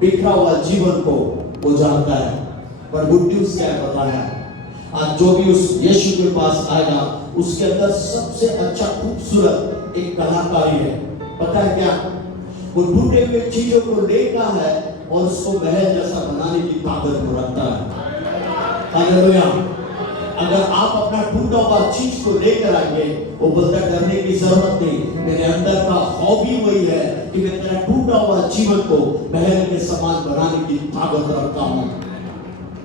बिखरा हुआ जीवन को वो जानता है। पर गुड न्यूज़ क्या है बताया, आज जो भी उस यीशु के पास आएगा उसके अंदर सबसे अच्छा खूबसूरत एक कलाकारी है। पता है क्या, वो टूटे हुए चीजों को लेता है और उसको महल जैसा बनाने की ताकत वो रखता है। हालेलुया। अगर आप अपना टूटा हुआ चीज को लेकर आएंगे, वो बोलता डरने की जरूरत नहीं, मेरे अंदर का हॉबी वही है कि मैं तेरा टूटा हुआ जीवन को महल के समान बनाने की ताकत रखता हूं।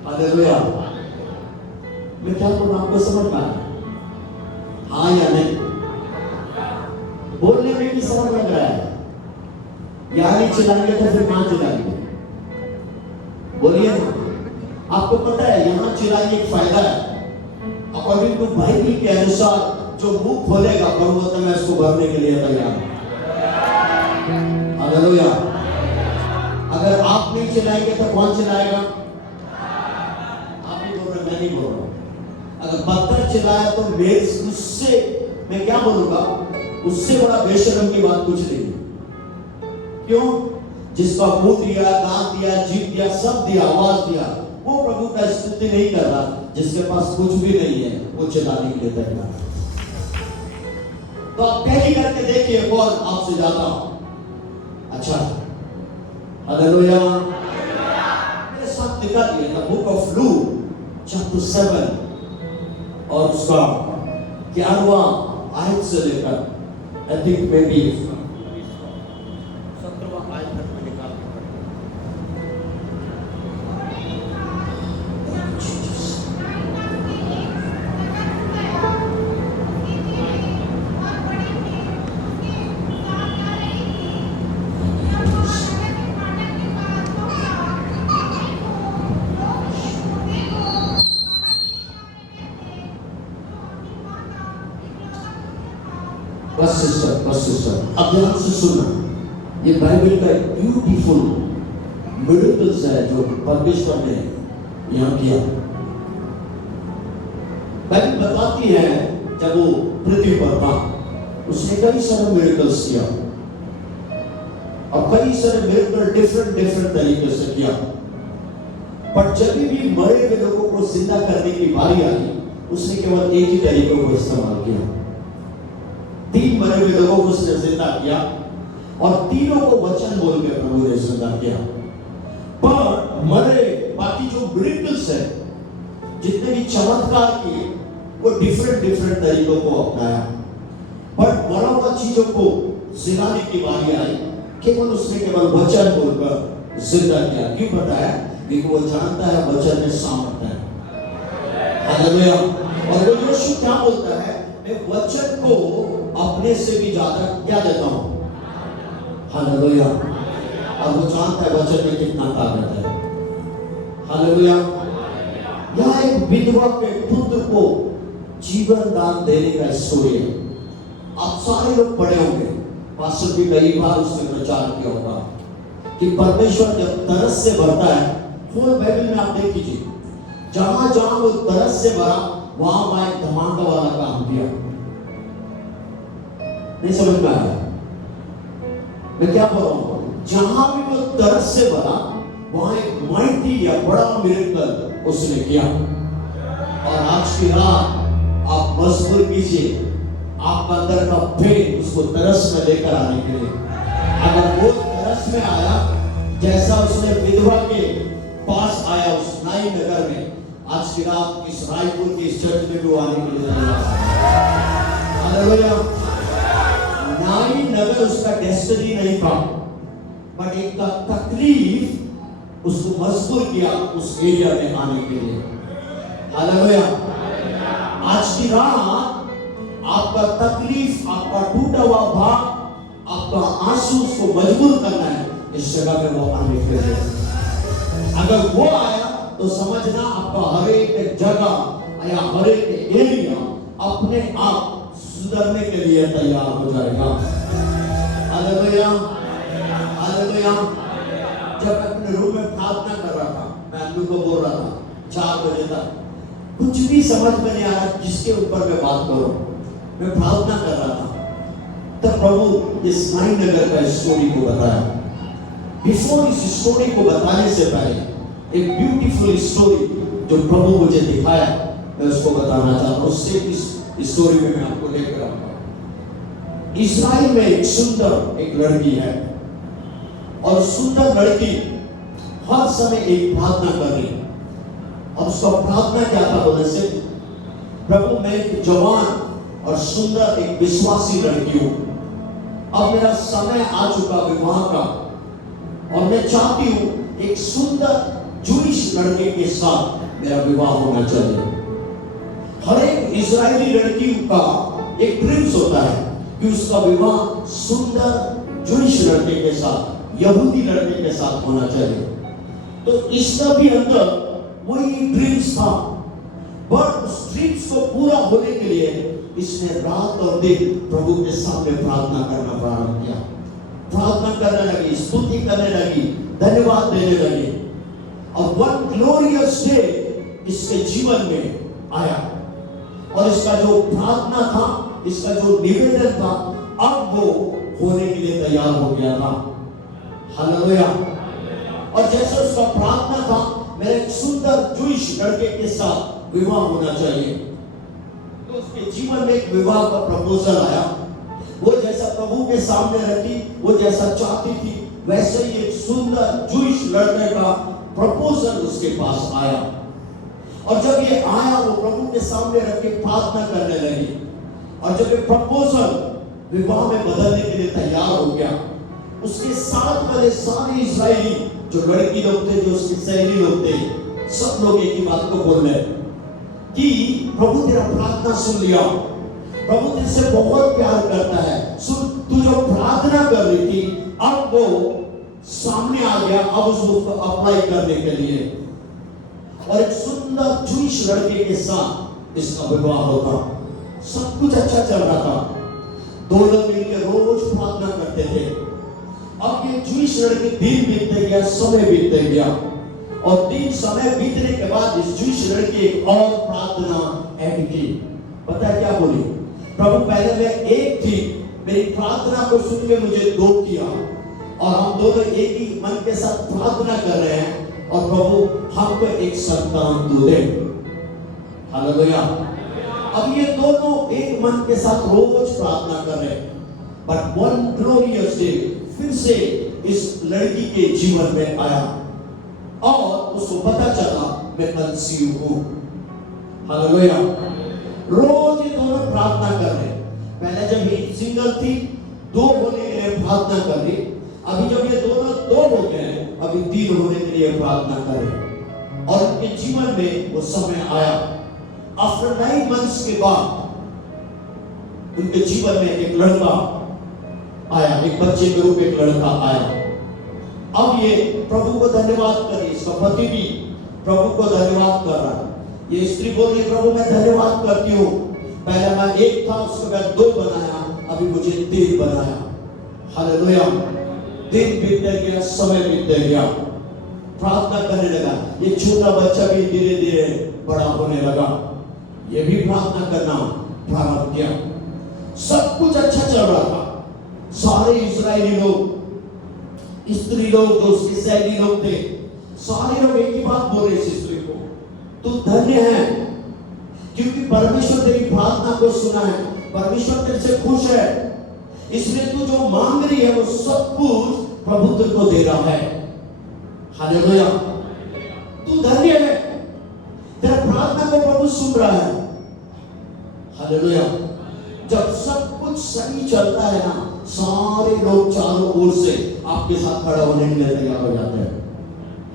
हालेलुया। मैं क्या बोल रहा हूं, आपको समझ में आया? हाँ या नहीं? बोलने में भी समझ लग रहा है? यहाँ नहीं चिल्लाएंगे तो फिर कहां चिल्लाएंगे? बोलिए ना। आपको पता है यहाँ चिल्लाने एक फायदा है। अकॉर्डिंग टू बाइबल के अनुसार जो मुंह खोलेगा प्रभु बोलता मैं इसको भरने के लिए तैयार हूं। हालेलुया। अगर आप नहीं चिल्लाएंगे तो कौन चिल्लाएगा? आप नहीं बोल रहे, मैं नहीं बोल रहा। अगर पत्थर चिल्लाया तो मेरे उससे मैं क्या बोलूंगा? उससे बड़ा बेशर्म की बात कुछ नहीं। क्यों? जिसका मुंह दिया, दांत दिया, जीभ दिया, सब दिया, आवाज दिया, वो प्रभु का स्तुति नहीं कर रहा। जिसके पास कुछ भी नहीं है वो चिल्लाने के लिए तैयार। तो आप पहली करके देखिए कौन आपसे ज्यादा अच्छा। हालेलुया। मेरे साथ दिखा दिया बुक ऑफ लूक चैप्टर 7 और उसका 11वां आयत से लेकर आई थिंक मे बी 17वां आयत तक में निकाल के बस सिस्टर अब ध्यान से सुनना। ये बाइबल का एक ब्यूटीफुल मिरेकल्स है जो परमेश्वर ने यहाँ किया। बाइबल बताती है जब वो पृथ्वी पर था उसने कई सारे मिरेकल्स किया और कई सारे मिरेकल डिफरेंट तरीके से किया। पर जब भी मरे हुए लोगों को जिंदा करने की बारी आई उसने केवल एक ही तरीके को इस्तेमाल किया। 3 मरे हुए लोगों को उसने जिंदा किया और तीनों को वचन बोल के प्रभु ने जिंदा किया। पर मरे बाकी जो मिरेकल्स है, जितने भी चमत्कार किए, वो डिफरेंट तरीकों को अपनाया। पर मरा हुआ चीजों को जिलाने की बारी आई, केवल वचन बोलकर जिंदा किया। क्यों बताया? क्योंकि वो जानता है वचन में सामर्थ्य है। हालेलुया। और वो यीशु क्या बोलता है? मैं वचन को अपने से भी ज्यादा क्या देता हूं। हालेलुया। और वो जानता है वचन में कितना ताकत है। हालेलुया। यह एक विधवा के पुत्र को जीवन दान देने का स्टोरी है। आप सारे लोग पढ़े होंगे, पास्टर भी कई बार उसने प्रचार किया होगा कि परमेश्वर जब तरस से भरता है, पूरे बाइबल में आप देख लीजिए, जहां जहां वो तरस से भरा वहां वहां एक धमाका वाला काम किया। नहीं समझ में आया मैं क्या बोल रहा हूं? जहां भी वो तरस से भरा वहां एक माइटी या बड़ा मिरेकल उसने किया। और आज की रात आप मजबूर कीजिए आपका अंदर का फेथ उसको तरस में लेकर आने के लिए। अगर वो तरस में आया जैसा उसने विधवा के पास आया उस नाई नगर में, आज की रात इस रायपुर की चर्च में भी आने के लिए हालेलुया। नाई नगर उसका डेस्टिनी नहीं था, बट एक का तकलीफ उसको मजबूर किया उस एरिया में आने के लिए। हालेलुया। आज की रात आपका तकलीफ, आपका टूटा हुआ भाव, आपका आंसू उसको मजबूर करना है इस जगह में वो आने के लिए। अगर वो आया तो समझना आपका हर एक जगह या हर एक एरिया अपने आप सुधरने के लिए तैयार हो जाएगा। हालेलुया। हालेलुया। जब मैं अपने रूम में प्रार्थना कर रहा था, मैं अनु को बोल रहा था 4 बजे तक, कुछ भी समझ में नहीं आ रहा जिसके ऊपर मैं बात करूं। मैं प्रार्थना कर रहा था तब प्रभु इस नाई नगर का स्टोरी को बताया। बिफोर इस स्टोरी को बताने से पहले एक ब्यूटीफुल स्टोरी जो प्रभु मुझे दिखाया, मैं उसको बताना चाहता हूँ। उससे इस स्टोरी में मैं आपको लेकर आऊंगा। इस्राएल में एक सुंदर एक लड़की है, और सुंदर लड़की हर समय एक प्रार्थना कर रही। अब उसका प्रार्थना क्या था बोलने से, प्रभु मैं एक जवान और सुंदर एक विश्वासी लड़की हूं, अब मेरा समय आ चुका विवाह का, और मैं चाहती हूं एक सुंदर जूइश लड़के के साथ मेरा विवाह होना चाहिए। हर एक इजरायली लड़की का एक ड्रीम्स होता है कि उसका विवाह सुंदर जूइश लड़के के साथ, यहूदी लड़के के साथ होना चाहिए। तो इसका भी अंदर वही ड्रीम्स था, बट उस ड्रीम्स को पूरा होने के लिए इसने रात और दिन प्रभु के सामने प्रार्थना करना प्रारंभ किया। प्रार्थना करने लगी, स्तुति करने लगी, धन्यवाद देने लगी। और वन ग्लोरियस डे इसके जीवन में आया, और इसका जो प्रार्थना था, इसका जो निवेदन था, अब वो होने के लिए तैयार हो गया था। हालेलुया। और जैसे उसका प्रार्थना था, मेरे एक सुंदर जूइश लड़के के साथ विवाह होना चाहिए, तो उसके जीवन में एक विवाह का प्रपोजल आया। वो जैसा प्रभु के सामने रखी, वो जैसा चाहती थी, वैसे ही एक सुंदर जूइश लड़के का प्रपोजल उसके पास आया। और जब ये आया, वो प्रभु के सामने रख के प्रार्थना करने लगी, और जब ये प्रपोजल विवाह में बदलने के लिए तैयार हो गया, उसके साथ वाले सारे इस्राएली जो लड़की लोग थे, जो उसके सहेली लोग थे, सब लोग एक ही बात को बोल रहे कि प्रभु तेरा प्रार्थना सुन लिया, प्रभु तुझसे बहुत प्यार करता है। सुन, तू जो प्रार्थना कर रही थी, अब वो सामने आ गया, अब उसको अप्लाई करने के लिए। और एक सुंदर जूइश लड़के के साथ इसका विवाह होता। सब कुछ अच्छा चल रहा था, दो लोग मिलकर रोज प्रार्थना करते थे। अब ये जूइश लड़के दिन बीतते गया, समय बीतते गया, और दिन समय बीतने के बाद इस जूइश लड़की एक और प्रार्थना ऐड की। पता है क्या बोली? प्रभु पहले मैं एक थी, मेरी प्रार्थना को सुन के मुझे दो किया, और हम दोनों एक ही मन के साथ प्रार्थना कर रहे हैं, और प्रभु हमको एक संतान दो दे। हालेलुया। अब ये दोनों एक मन के साथ रोज प्रार्थना कर रहे हैं, बट वन ग्लोरियस डे फिर से इस लड़की के जीवन में आया, और उसको पता चला मैं कंसीव हूं। हालेलुया। रोज ये दोनों प्रार्थना कर रहे हैं। पहले जब ये सिंगल थी, दो होने के लिए प्रार्थना कर रही, अभी जब ये दोनों दो हो गए, अभी तीन होने के लिए प्रार्थना कर रहे। और उनके जीवन में वो समय आया। आफ्टर 9 मंथ्स के बाद उनके जीवन में एक लड़का आया, एक बच्चे के रूप एक लड़का आया। अब ये प्रभु को धन्यवाद कर रही, इसका पति भी प्रभु को धन्यवाद कर रहा। ये स्त्री बोल रही, प्रभु मैं धन्यवाद करती हूँ, पहले मैं एक था, उसके बाद दो बनाया, अभी मुझे 3 बनाया। हालेलुया। दिन बीतते गया, समय बीतते गया, प्रार्थना करने लगा। ये छोटा बच्चा भी धीरे धीरे बड़ा होने लगा, ये भी प्रार्थना करना प्रारंभ किया। सब कुछ अच्छा चल रहा था। सारे इस्राएली लोग, स्त्री लोग, जो उसके सहेली लोग थे, सारे लोग एक ही बात बोल रहे इस स्त्री को, तू धन्य है, क्योंकि परमेश्वर तेरी प्रार्थना को सुना है, परमेश्वर तेरे से खुश है, इसलिए तू जो मांग रही है वो सब कुछ प्रभु तुझको दे रहा है। हालेलुया। तू धन्य है, तेरा प्रार्थना को प्रभु सुन रहा है। हालेलुया। जब सब कुछ सही चलता है ना, सारे लोग चारों ओर से आपके साथ खड़ा होने के लिए तैयार हो जाते हैं।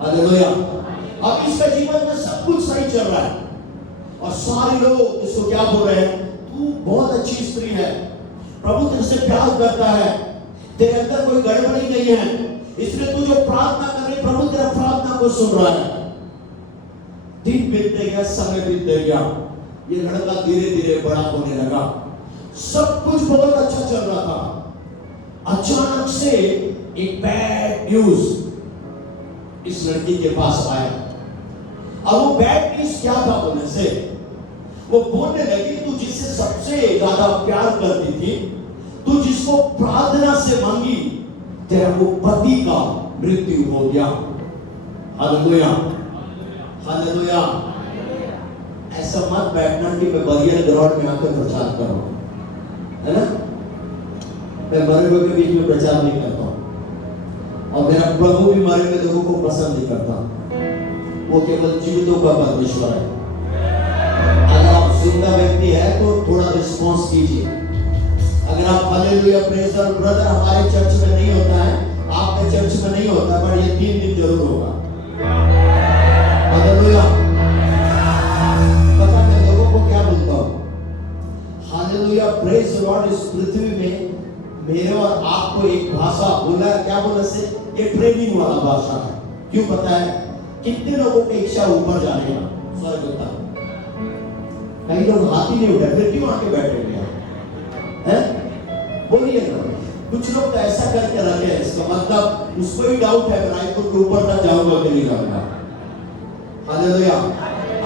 हालेलुया। अब इसका जीवन में सब कुछ सही चल रहा है, और सारे लोग इसको क्या बोल रहे हैं, तू बहुत अच्छी स्त्री है, प्रभु तुझसे प्यार करता है, तेरे अंदर कोई गड़बड़ी नहीं है, इसलिए तू जो प्रार्थना कर रही, प्रभु तेरा प्रार्थना को सुन रहा है। दिन बीतते गया, समय बीतते गया, ये लड़का धीरे धीरे बड़ा होने लगा, सब कुछ बहुत अच्छा चल रहा था। अचानक से एक बैड न्यूज इस लड़की के पास आया। अब वो बैड न्यूज क्या था बोलने से, वो बोलने लगी, तू जिससे सबसे ज्यादा प्यार करती थी, तू जिसको प्रार्थना से मांगी, तेरा वो पति का मृत्यु हो गया। Hallelujah, hallelujah. ऐसा मत बैठना कि मैं बरियल ग्राउंड में आकर प्रचार करूं, है ना। मैं मरे हुए के बीच में प्रचार नहीं करता हूं, और मेरा प्रभु भी मरे हुए लोगों को पसंद नहीं करता। वो केवल जीवितों का परमेश्वर है। अगर आप जिंदा व्यक्ति है तो थोड़ा रिस्पॉन्स कीजिए। अगर आप hallelujah praise the Lord brother, हमारे चर्च में नहीं होता है, आपके चर्च में नहीं होता, पर ये 3 दिन जरूर होगा। हालेलुया। पता मैं लोगों को क्या बोलता हूँ, हालेलुया प्रेज द लॉर्ड। इस पृथ्वी में मेरे और आपको एक भाषा बोला, क्या बोला से, ये ट्रेनिंग वाला भाषा है। क्यों पता है? कितने लोगों की इच्छा ऊपर जाने का, स्वर्ग तक। कई लोग हाथ ही नहीं उठाए, फिर क्यों आके बैठे हुए हैं? बोलिए ना। कुछ लोग तो ऐसा करके रखे हैं, इसका मतलब उसको ही डाउट है, रायपुर के ऊपर तक जाऊंगा कि नहीं जाऊंगा। हालेलुया।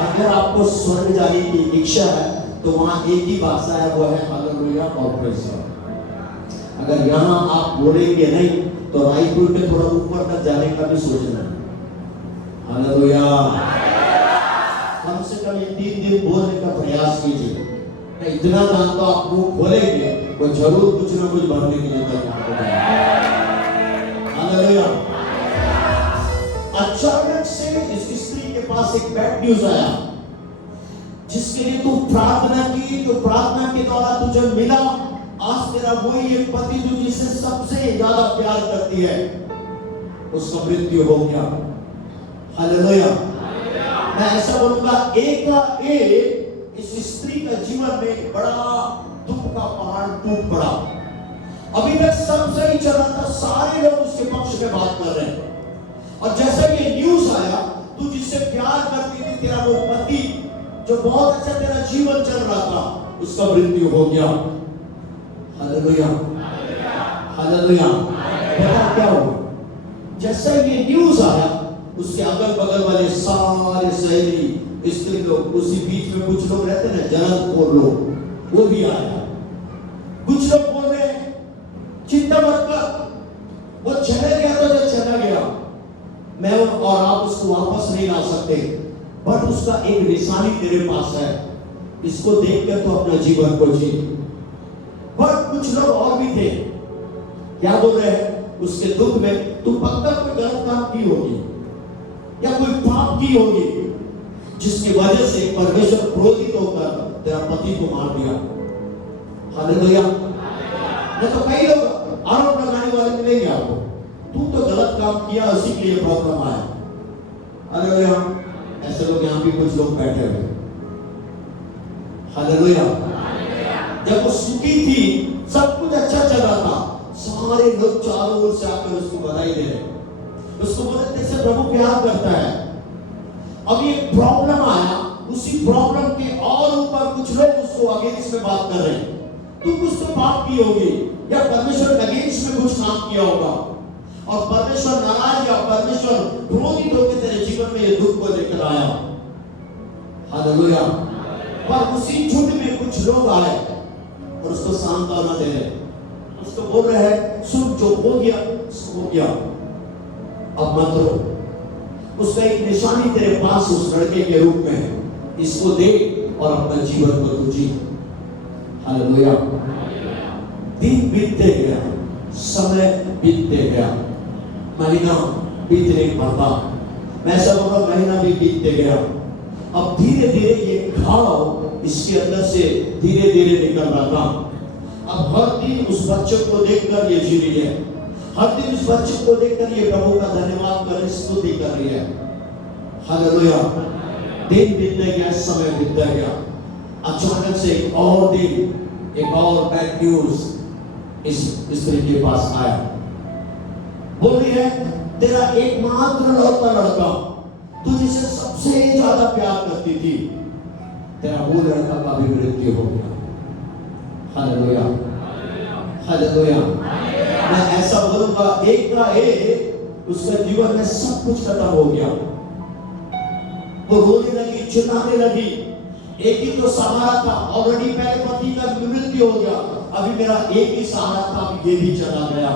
अगर आपको स्वर्ग जाने की इच्छा है तो वहां एक ही भाषा है, वो है हालेलुया और प्रेज़ गॉड। अगर यहाँ आप बोलेंगे नहीं तो रायपुर के थोड़ा ऊपर तक जाने का भी सोचना। हालेलुया। कम से कम ये 3 दिन बोलने का प्रयास कीजिए। मैं इतना जानता हूं, आप मुंह खोलेंगे तो जरूर कुछ ना कुछ बनने के लिए तैयार हो जाएंगे। हालेलुया। अचानक से इस स्त्री के पास एक बैड न्यूज आया, जिसके लिए तू प्रार्थना की, जो प्रार्थना के द्वारा तुझे मिला। आज तेरा वही एक पति जो जिसे सबसे ज्यादा प्यार करती है, उसका मृत्यु हो गया। हालेलुया। मैं ऐसा बोलूंगा, एक का एक इस स्त्री का जीवन में एक बड़ा दुख का पहाड़ टूट पड़ा। अभी तक सब सही चल रहा था, सारे लोग उसके पक्ष में बात कर रहे हैं, और जैसे ये न्यूज आया, तू जिससे प्यार करती थी, तेरा वो पति जो बहुत अच्छा तेरा जीवन चल रहा था, उसका मृत्यु हो गया। Hallelujah, hallelujah. पता क्या हुआ? जैसे ये न्यूज आया, उसके अगल बगल वाले सारे सहेली स्त्री लोग, उसी बीच में कुछ लोग रहते ना जलनखोर लोग, वो भी आया। कुछ लोग बोल रहे हैं चिंता मत कर, वो चला गया तो जो चला गया, मैं और आप उसको वापस नहीं ला सकते, बट उसका एक निशानी तेरे पास है, इसको देखकर तो अपना जीवन को जी। बट कुछ लोग और भी थे, क्या बोल रहे हैं उसके दुख में, तू पक्का कोई गलत काम की होगी या कोई पाप की होगी, जिसकी वजह से परमेश्वर क्रोधित होकर तेरा पति को मार दिया। हालेलुया। नहीं तो कई लोग आरोप लगाने वाले मिलेंगे आपको, तू तो गलत काम किया, उसी के लिए प्रॉब्लम आया। हालेलुया। ऐसे लोग यहाँ भी कुछ लोग बैठे हुए। हालेलुया। जब वो सुखी थी, सब कुछ अच्छा चल रहा था, सारे लोग चारों ओर से आकर उसको बधाई दे रहे, उसको बोले तेरे से प्रभु प्यार करता है। अब ये प्रॉब्लम आया, उसी प्रॉब्लम के और ऊपर कुछ लोग उसको अगेंस्ट में बात कर रहे हैं, तू कुछ तो पाप की होगी या परमेश्वर के अगेंस्ट में कुछ काम किया होगा, और परमेश्वर नाराज या परमेश्वर क्रोधित होकर तेरे जीवन में ये दुख को लेकर आया। हालेलुया। पर उसी झुंड में कुछ लोग आए और उसको सांत्वना दे रहे, उसको बोल रहे हैं सुन, जो हो गया सो हो गया, अब मत रो। उसका एक निशानी तेरे पास उस लड़के के रूप में है, इसको दे और अपना जीवन को तू जी। हालेलुया। दिन बीतते गया, समय बीतते गया, महीना बीतने पड़ता, मैं ऐसा बोला महीना भी बीतते गया। अब धीरे धीरे ये घाव इसके अंदर से धीरे धीरे निकल रहा था। अब हर दिन उस बच्चे को देखकर ये जी रही है, हर दिन उस बच्चे को देखकर ये प्रभु का धन्यवाद कर, स्तुति कर रही है। हालेलुया। दिन बीतते गया, समय बीतता गया। अचानक से एक और दिन, एक और बैड न्यूज इस स्त्री के पास आया। बोल रही है तेरा एकमात्र लौता लड़का, तू जिसे सबसे ज्यादा प्यार करती थी, तेरा वो लड़का का भी मृत्यु हो गया। Hallelujah, hallelujah. मैं ऐसा बोलूंगा, एक का एक उसके जीवन में सब कुछ खत्म हो गया। वो रोने लगी, चिल्लाने लगी। एक ही तो सहारा था, ऑलरेडी पहले पति का मृत्यु हो गया, अभी मेरा एक ही सहारा था, अभी ये भी चला गया,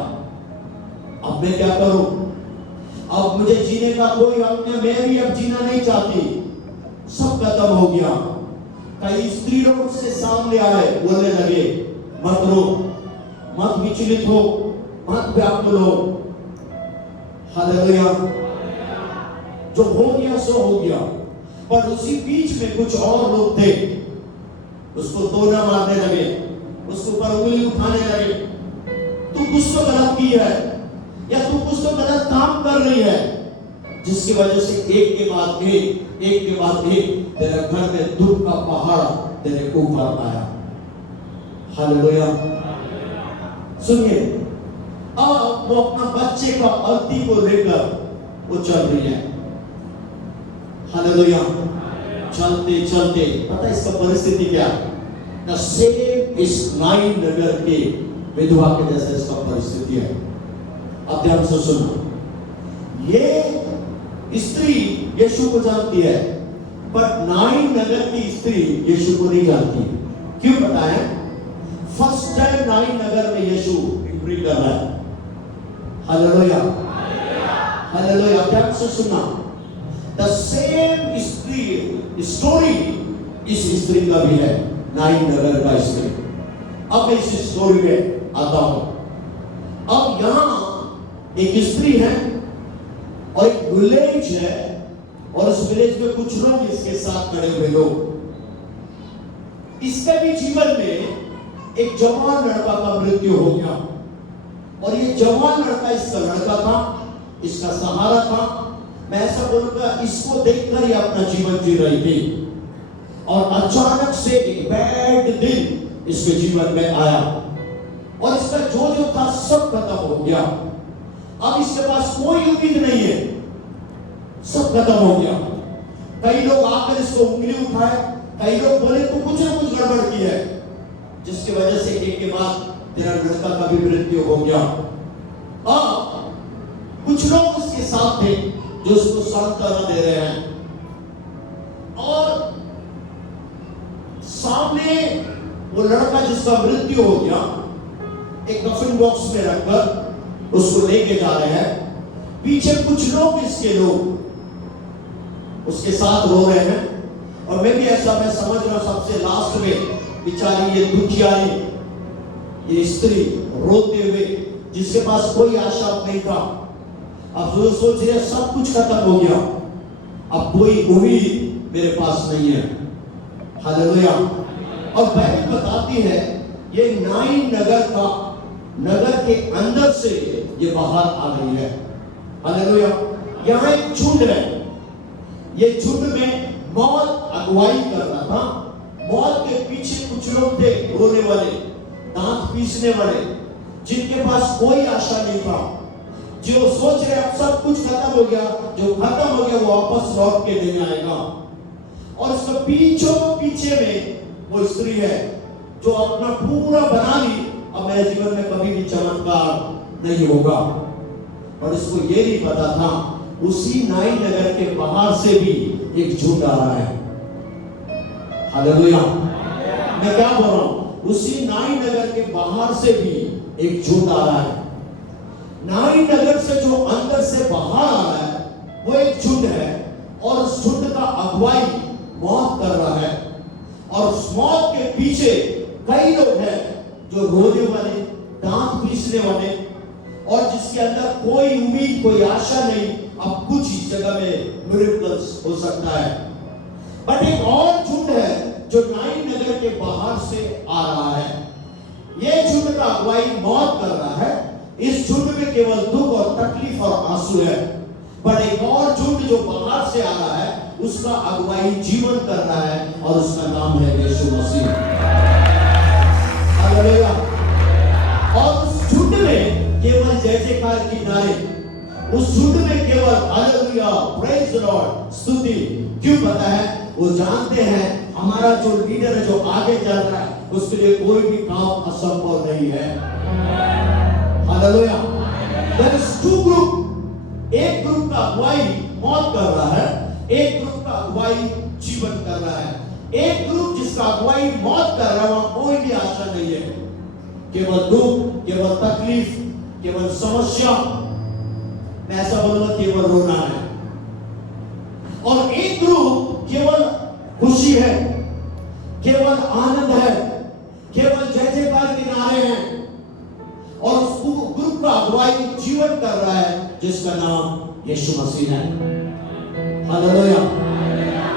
अब मैं क्या करूं? अब मुझे जीने का कोई हक नहीं, मैं भी अब जीना नहीं चाहती, सब खत्म हो गया। कई स्त्री लोग उसके सामने आए, बोलने लगे मत रो, मत विचलित हो, मत व्याकुल हो। हालेलुया। जो हो गया सो हो गया। पर उसी बीच में कुछ और लोग थे, उसको तोना मारने लगे, उसके ऊपर उंगली उठाने लगे, तू कुछ तो गलत की है या तू कुछ तो गलत काम कर रही है, जिसकी वजह से एक के बाद एक तेरे घर में दुख का पहाड़ तेरे ऊपर आया। हालेलुया। सुनिए, अब वो अपना बच्चे का अर्थी को लेकर वो चल रही है। हालेलुया। चलते चलते पता इसका परिस्थिति क्या? द सेम इस नाइन नगर के विधवा के जैसे इसका परिस्थिति है। अब ध्यान से सुनो, ये स्त्री यीशु को जानती है, बट नाइन नगर की स्त्री यीशु को नहीं जानती। क्यों बताएं? फर्स्ट टाइम नाइन नगर में यीशु एंट्री कर रहा है। Hallelujah, hallelujah. ध्यान से सुनना, द सेम स्टोरी इस स्त्री का भी है, नाइन नगर का स्त्री। अब इस स्टोरी में आता हूं। अब यहां एक स्त्री है और एक विलेज है, और उस विलेज में कुछ लोग इसके साथ खड़े हुए लोग। इसके भी जीवन में एक जवान लड़का का मृत्यु हो गया, और ये जवान लड़का इसका लड़का था, इसका सहारा था। मैं ऐसा बोलूंगा, इसको देखकर ही अपना जीवन जी रही थी, और अचानक से एक बैड दिन इसके जीवन में आया, और इसका जो जो था सब खत्म हो गया। अब इसके पास कोई उम्मीद नहीं है, सब खत्म हो गया। कई लोग आकर इसको उंगली उठाए, कई लोग बोले तू कुछ ना कुछ गड़बड़ की है, जिसकी वजह से एक के बाद तेरा लड़का का भी मृत्यु हो गया। अब कुछ लोग उसके साथ थे जो उसको सांत्वना दे रहे हैं, और सामने वो लड़का जिसका मृत्यु हो गया एक कफन बॉक्स में रखकर उसको लेके जा रहे हैं। पीछे कुछ लोग इसके लोग उसके साथ रो रहे हैं, और मैं भी ऐसा मैं समझ रहा हूं, सबसे लास्ट में बेचारी ये दुखियारी ये स्त्री रोते हुए, जिसके पास कोई आशा नहीं था। अब जो सोच रहे सब कुछ खत्म हो गया, अब कोई उम्मीद मेरे पास नहीं है। हालेलुया। और बाइबल बताती है ये नाइन नगर के अंदर से ये बाहर आ गई है। हालेलुया। यहाँ एक झुंड है, ये झुंड में मौत अगुवाई कर रहा था। मौत के पीछे कुछ लोग थे, रोने वाले, दांत पीसने वाले, जिनके पास कोई आशा नहीं था, जो सोच रहे अब सब कुछ खत्म हो गया, जो खत्म हो गया वो वापस लौट के नहीं आएगा। और उसके पीछे में वो स्त्री है जो अपना पूरा बना ली, अब मेरे जीवन में कभी भी चमत्कार नहीं होगा। और इसको ये नहीं पता था उसी नाइन नगर के बाहर से भी एक झुंड आ रहा है। हालेलुया। मैं क्या बोल रहा हूं? उसी नाइन नगर के बाहर से भी एक झुंड आ रहा है। नाइन नगर से जो अंदर से बाहर आ रहा है वो एक झुंड है, और उस झुंड का अगुवाई मौत कर रहा है। और उस मौत के पीछे कई लोग हैं जो रोने वाले, दांत पीसने वाले, और जिसके अंदर कोई उम्मीद, कोई आशा नहीं, अब कुछ इस जगह में मिरेकल्स हो सकता है। बट एक और झुंड है जो नाइन नगर के बाहर से आ रहा है। ये झुंड का अगुवाई मौत कर रहा है। इस झुंड में केवल दुख और तकलीफ और आंसू है। पर एक और झुंड जो बाहर से आ रहा है, उसका अगुवाई जीवन कर रहा है, और उसका नाम है यीशु मसीह। हालेलुया। और उस झुंड में केवल जय जयकार की नारे, उस झुंड में केवल हालेलुया, प्रेज द लॉर्ड, स्तुति। क्यों पता है? वो जानते हैं हमारा जो लीडर है, जो आगे चल रहा है, उसके लिए कोई भी काम असंभव नहीं है। Hallelujah. There is two group, एक ग्रुप का अगुवाई मौत कर रहा है, एक ग्रुप का अगुवाई जीवन कर रहा है। एक ग्रुप जिसका अगुवाई मौत कर रहा है, वहां कोई भी आशा नहीं है, केवल दुख, केवल तकलीफ, केवल समस्या। मैं ऐसा बोलूंगा केवल रोना है, और एक ग्रुप केवल खुशी है, केवल आनंद है, केवल जय जयकार के नारे हैं, और उस ग्रुप का अगुवाई जीवन कर रहा है जिसका नाम यीशु मसीह है। हालेलुया।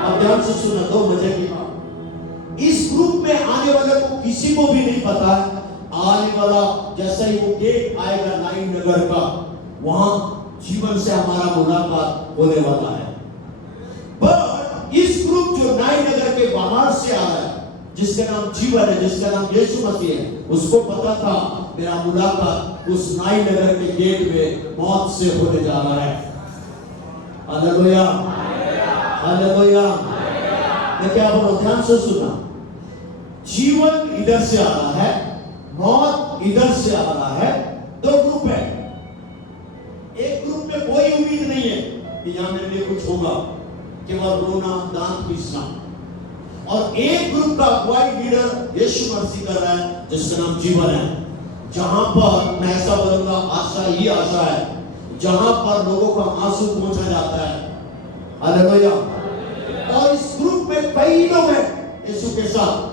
अब ध्यान से सुना, दो मजे की बात। इस ग्रुप में आने वाले को किसी को भी नहीं पता है, आने वाला जैसा ही वो गेट आएगा नाई नगर का, वहां जीवन से हमारा मुलाकात होने वाला है। पर इस ग्रुप जो नाई नगर के बाहर से आ रहा है, जिसका नाम जीवन है, जिसका नाम यीशु मसीह है, उसको पता था मेरा मुलाकात उस नाई नगर के गेट में मौत से होने जा रहा है। Hallelujah, hallelujah. मैं क्या बोल रहा हूं, ध्यान से सुनना। जीवन इधर से आ रहा है, मौत इधर से आ रहा है। दो ग्रुप है। एक ग्रुप में कोई उम्मीद नहीं है कि यहां मेरे लिए कुछ होगा, केवल रोना, दांत पीसना। और एक ग्रुप का अगुवाई लीडर यीशु मसीह कर रहा है जिसका नाम जीवन है, जहां पर मैं ऐसा बोलूंगा आशा ही आशा है, जहां पर लोगों का आंसू पहुंचा जाता है। हालेलुया। और इस ग्रुप में कई लोग हैं यीशु के साथ।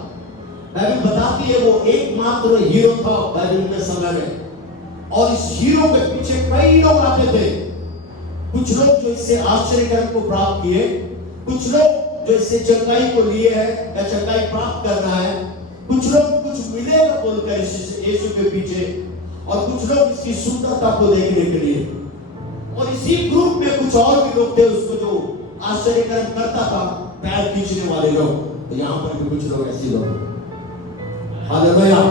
बाइबल बताती है वो एकमात्र हीरो था बाइबल के समय में, और इस हीरो के पीछे कई लोग आते थे। कुछ लोग जो इससे आश्चर्यकर्म को प्राप्त किए, कुछ लोग जो इससे चंगाई को लिए है या चंगाई प्राप्त कर रहा है, कुछ लोग कुछ मिलेगा बोलकर यीशु के पीछे, और कुछ लोग इसकी सुंदरता को देखने के लिए। और इसी ग्रुप में कुछ और भी लोग थे उसको जो आश्चर्यकर्म करता था, पैर खींचने वाले लोग। तो यहां पर भी कुछ लोग ऐसे लोग। हालेलुया।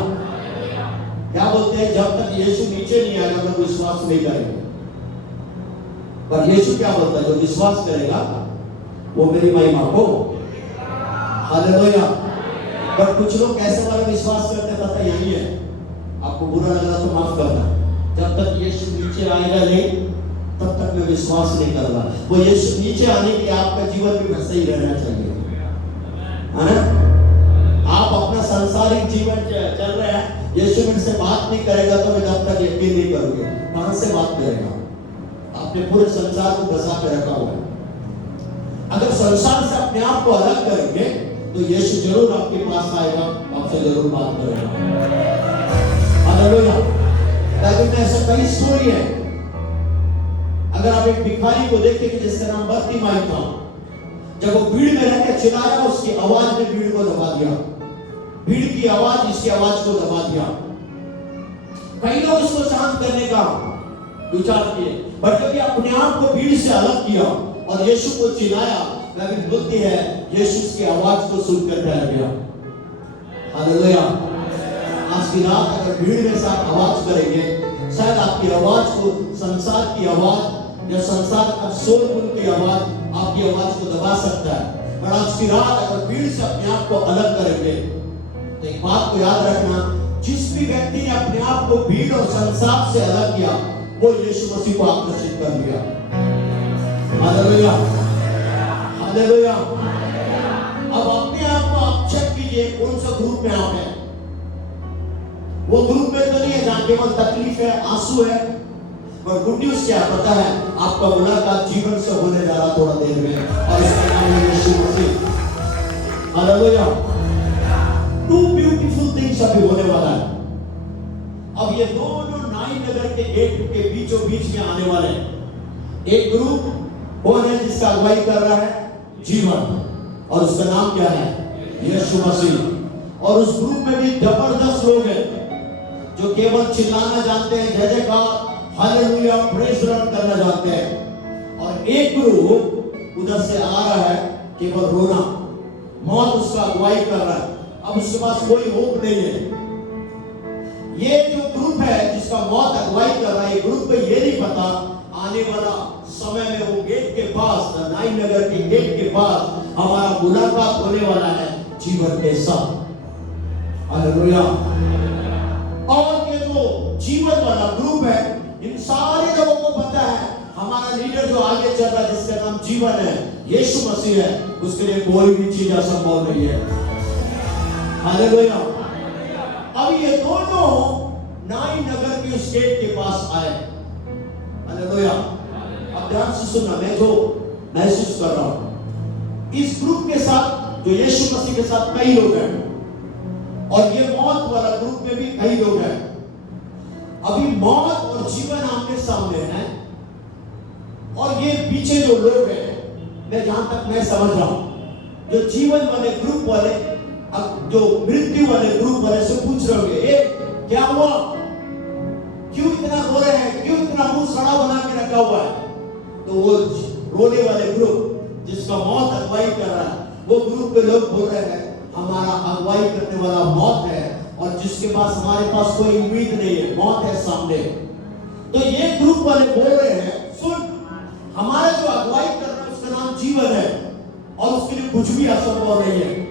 क्या बोलते हैं, जब तक यीशु नीचे नहीं आएगा लोग विश्वास नहीं करेंगे। पर यीशु क्या बोलता है, जो विश्वास करेगा वो मेरी महिमा को। हालेलुया। पर कुछ लोग कैसे वाले विश्वास करते पता यही है, आपको बुरा लगा तो माफ करना। जब तक यीशु नीचे आएगा नहीं तब तक मैं विश्वास नहीं कर रहा। वो यीशु नीचे आने के लिए आपका जीवन भी वैसे ही रहना चाहिए, है ना। आप अपना सांसारिक जीवन चल रहे हैं, यीशु मेरे से बात नहीं करेगा तो मैं जब तक यकीन नहीं करूंगी। कहां से बात करेगा? आपने पूरे संसार को बसा के रखा हुआ है। अगर संसार से अपने आप को अलग करेंगे तो यीशु जरूर आपके पास आएगा, आपसे जरूर बात करेगा। हालेलुया। बाइबल में ऐसा कई स्टोरी है। अगर आप एक भिखारी को देखेंगे जिसका नाम बर्तिमाई था, जब वो भीड़ में रहकर चिल्लाया, उसकी आवाज ने भीड़ को दबा दिया। भीड़ की आवाज इसकी आवाज को दबा दिया। कई लोग उसको शांत करने का विचार किए, पर जब अपने आप को भीड़ से अलग किया और यीशु को चिल्लाया, बाइबल बोलती है यीशु की आवाज को सुनकर ठहर गया। हालेलुया। आज की रात अगर भीड़ में साथ आवाज करेंगे, शायद आपकी आवाज को संसार की आवाज या संसार का शोरगुल की आवाज आपकी आवाज को दबा सकता है। पर आज की रात अगर भीड़ से अपने आप को अलग करेंगे तो एक बात को याद रखना, जिस भी व्यक्ति ने अपने आप को भीड़ और संसार से अलग किया वो यीशु मसीह को आकर्षित कर लिया। Hallelujah, hallelujah. अब अपने आप को आप चेक कीजिए कौन सा ग्रुप में आप हैं। वो ग्रुप में तो नहीं है जहां केवल तकलीफ है, आंसू है, पर गुड न्यूज़ क्या पता है, आपका मुलाकात जीवन से होने जा रहा थोड़ा देर में, और इसका नाम है यीशु मसीह। हालेलुया। टू ब्यूटीफुल थिंग्स अभी होने वाला है। अब ये दोनों नाई नगर के गेट के बीचों बीच में आने वाले हैं। एक ग्रुप कौन है जिसका अगुवाई कर रहा है? जीवन, और उसका नाम क्या है? यीशु मसीह। और उस ग्रुप में भी जबरदस्त लोग हैं जो केवल चिल्लाना जानते हैं, जय जयकार, हालेलुया, प्रेज लॉर्ड करना जानते हैं। और एक ग्रुप उधर से आ रहा है केवल रोना, मौत उसका अगुवाई कर रहा है। अब उसके पास कोई होप नहीं है। ये जो ग्रुप है जिसका मौत अगुवाई कर रहा है, ये ग्रुप को ये नहीं पता आने वाला समय में वो गेट के पास, नाई नगर के गेट के पास हमारा मुलाकात होने वाला है जीवन के साथ। हालेलुया। और ये जो जीवन वाला ग्रुप है, इन सारे लोगों को पता है हमारा लीडर जो आगे चल रहा है जिसका नाम जीवन है, यीशु मसीह है, उसके लिए कोई भी चीज असंभव नहीं है। हालेलुया। अब ये दोनों नाई नगर के उस गेट के पास आए। हालेलुया। आप ध्यान से सुनना, मैं जो महसूस कर रहा हूं, इस ग्रुप के साथ जो यीशु मसीह के साथ कई लोग हैं, और ये मौत वाला ग्रुप में भी कई लोग हैं। अभी मौत और जीवन आमने सामने है, और ये पीछे जो लोग हैं, मैं जहां तक मैं समझ रहा हूं, जो जीवन वाले ग्रुप वाले अब जो मृत्यु वाले ग्रुप वाले से पूछ रहे होंगे, ए क्या हुआ, क्यों इतना रो रहे हैं, क्यों इतना मुंह सड़ा बना के रखा हुआ है? तो वो रोने वाले ग्रुप जिसका मौत अगुवाई कर रहा है, वो ग्रुप के लोग बोल रहे हैं हमारा अगुवाई करने वाला मौत है, और जिसके पास हमारे पास कोई उम्मीद नहीं है, मौत है सामने। तो ये ग्रुप वाले बोल रहे हैं, सुन, हमारा जो अगुवाई कर रहा है उसका नाम जीवन है, और उसके लिए कुछ भी असंभव नहीं है।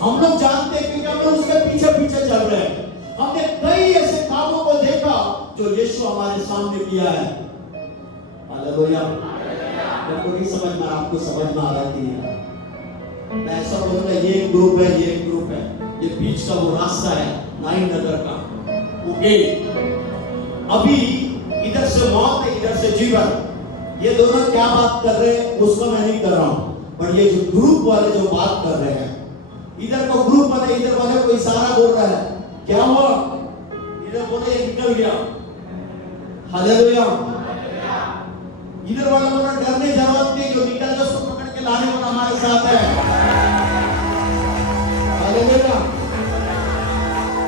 हम लोग जानते हैं क्योंकि हम लोग उसके पीछे पीछे चल रहे हैं। हमने कई ऐसे कामों को देखा जो यीशु हमारे सामने किया है। हालेलुया। आपको नहीं समझ में, आपको समझ में आ रहा है कि नहीं? मैं ऐसा बोलूंगा, ये एक ग्रुप है, ये एक ग्रुप है, ये बीच का वो रास्ता है नाइन नगर का, वो गेट। अभी इधर से मौत है, इधर से जीवन। ये दोनों क्या बात कर रहे हैं उसको मैं नहीं कर रहा हूं, पर ये जो ग्रुप वाले जो बात कर रहे हैं, इधर को ग्रुप वाले, इधर वाले को इशारा बोल रहा है, क्या हुआ, इधर बोले ये निकल गया। हालेलुया। इधर वाला बोला डरने जरूरत नहीं, जो निकल गया उसको पकड़ के लाने वाला हमारे साथ है। हालेलुया।